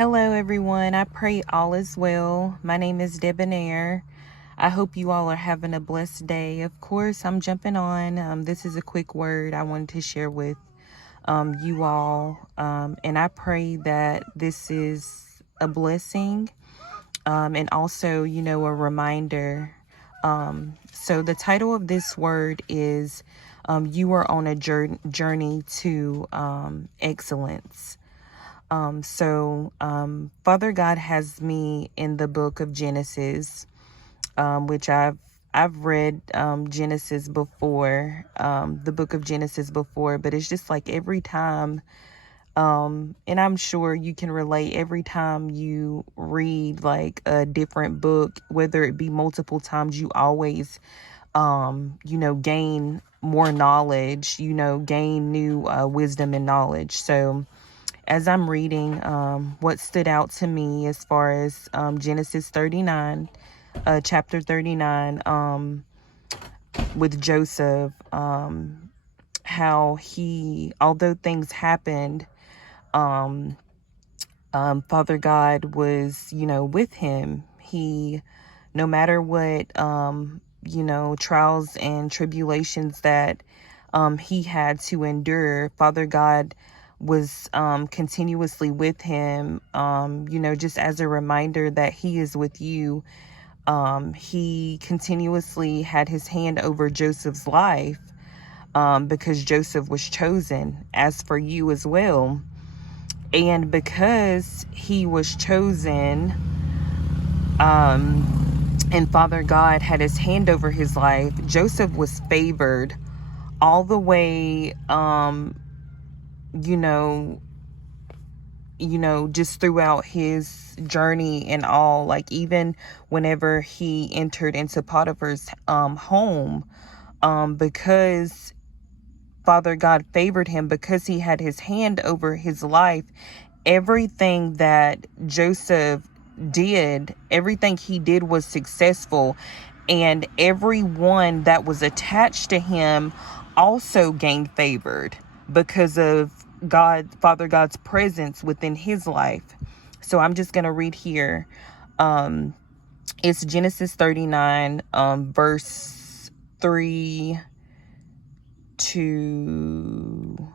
Hello, everyone. I pray all is well. My name is Debonair. I hope you all are having a blessed day. Of course, I'm jumping on. This is a quick word I wanted to share with you all. And I pray that this is a blessing and also, a reminder. So the title of this word is You Are on a Journey to Excellence. Father God has me in the book of Genesis, which I've read Genesis before, the book of Genesis before, but it's just like every time, and I'm sure you can relate, every time you read like a different book, whether it be multiple times, you always, gain more knowledge, gain new wisdom and knowledge. So as I'm reading, what stood out to me as far as Genesis 39, chapter 39, with Joseph, how although things happened, Father God was, with him. No matter what, trials and tribulations that he had to endure, Father God was continuously with him, just as a reminder that he is with you. He continuously had his hand over Joseph's life because Joseph was chosen, as for you as well. And because he was chosen, and Father God had his hand over his life, Joseph was favored all the way, just throughout his journey and all, like even whenever he entered into Potiphar's home, because Father God favored him, because he had his hand over his life, everything that Joseph did, everything he did was successful, and everyone that was attached to him also gained favored because of Father God's presence within his life. So I'm just going to read here. It's Genesis 39, verse 3 to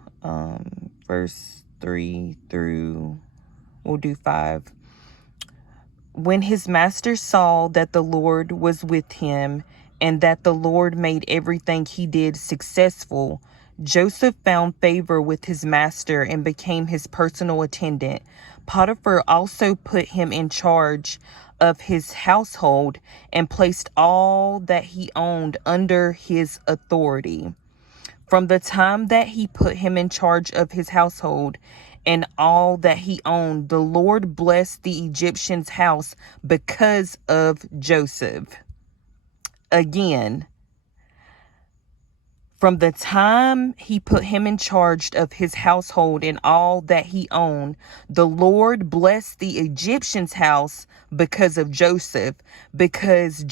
verse 3 through, we'll do 5. When his master saw that the Lord was with him and that the Lord made everything he did successful, Joseph found favor with his master and became his personal attendant. Potiphar also put him in charge of his household and placed all that he owned under his authority. From the time that he put him in charge of his household and all that he owned, the Lord blessed the Egyptian's house because of Joseph. Again, from the time he put him in charge of his household and all that he owned, the Lord blessed the Egyptian's house because of Joseph, because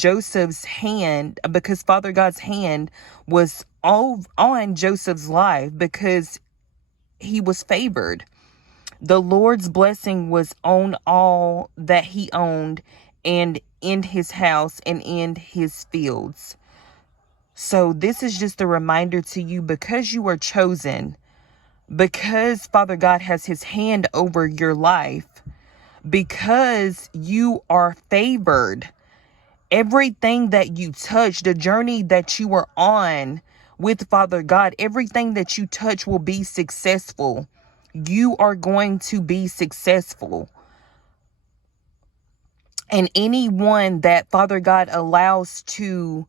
Father God's hand was on Joseph's life, because he was favored. The Lord's blessing was on all that he owned and in his house and in his fields. So this is just a reminder to you, because you are chosen, because Father God has his hand over your life, because you are favored, everything that you touch, the journey that you are on with Father God, everything that you touch will be successful. You are going to be successful. And anyone that Father God allows to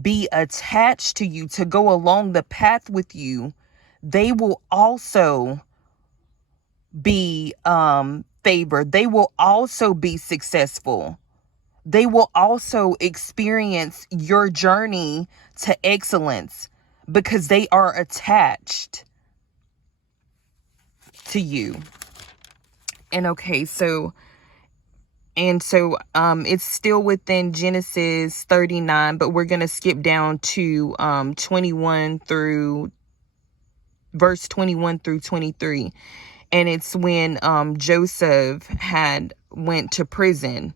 be attached to you, to go along the path with you, they will also be favored. They will also be successful. They will also experience your journey to excellence because they are attached to you. And it's still within Genesis 39, but we're going to skip down to verse 21 through 23. And it's when Joseph had went to prison.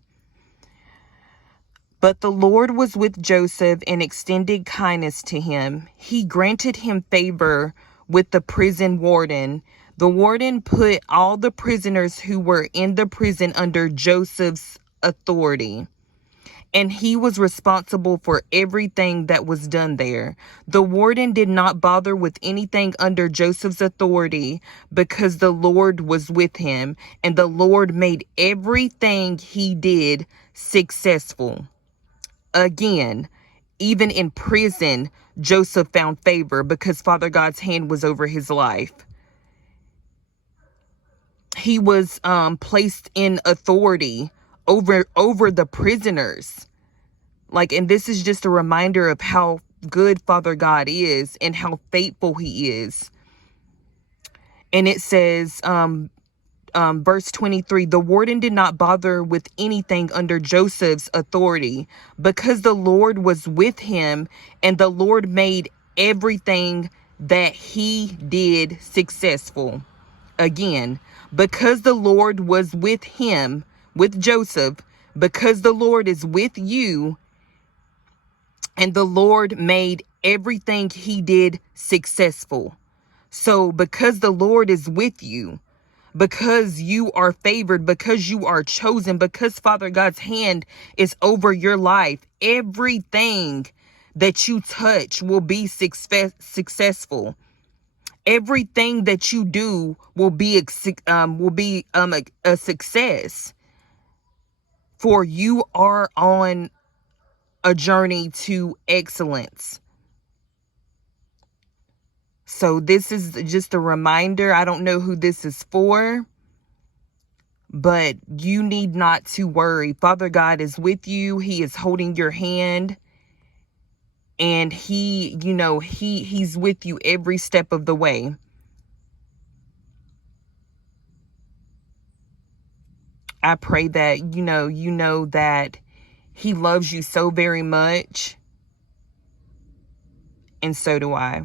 But the Lord was with Joseph and extended kindness to him. He granted him favor with the prison warden. The warden put all the prisoners who were in the prison under Joseph's authority, and he was responsible for everything that was done there. The warden did not bother with anything under Joseph's authority because the Lord was with him, and the Lord made everything he did successful. Again, even in prison, Joseph found favor because Father God's hand was over his life. He was placed in authority over the prisoners. And this is just a reminder of how good Father God is and how faithful he is. And it says, verse 23, the warden did not bother with anything under Joseph's authority because the Lord was with him, and the Lord made everything that he did successful. Again, because the Lord was with him, with Joseph, because the Lord is with you, and the Lord made everything he did successful. So because the Lord is with you, because you are favored, because you are chosen, because Father God's hand is over your life, everything that you touch will be successful. Everything that you do will be a success. For you are on a journey to excellence. So this is just a reminder. I don't know who this is for, but you need not to worry. Father God is with you. He is holding your hand, and he's with you every step of the way. I pray that you know that he loves you so very much, and so do I.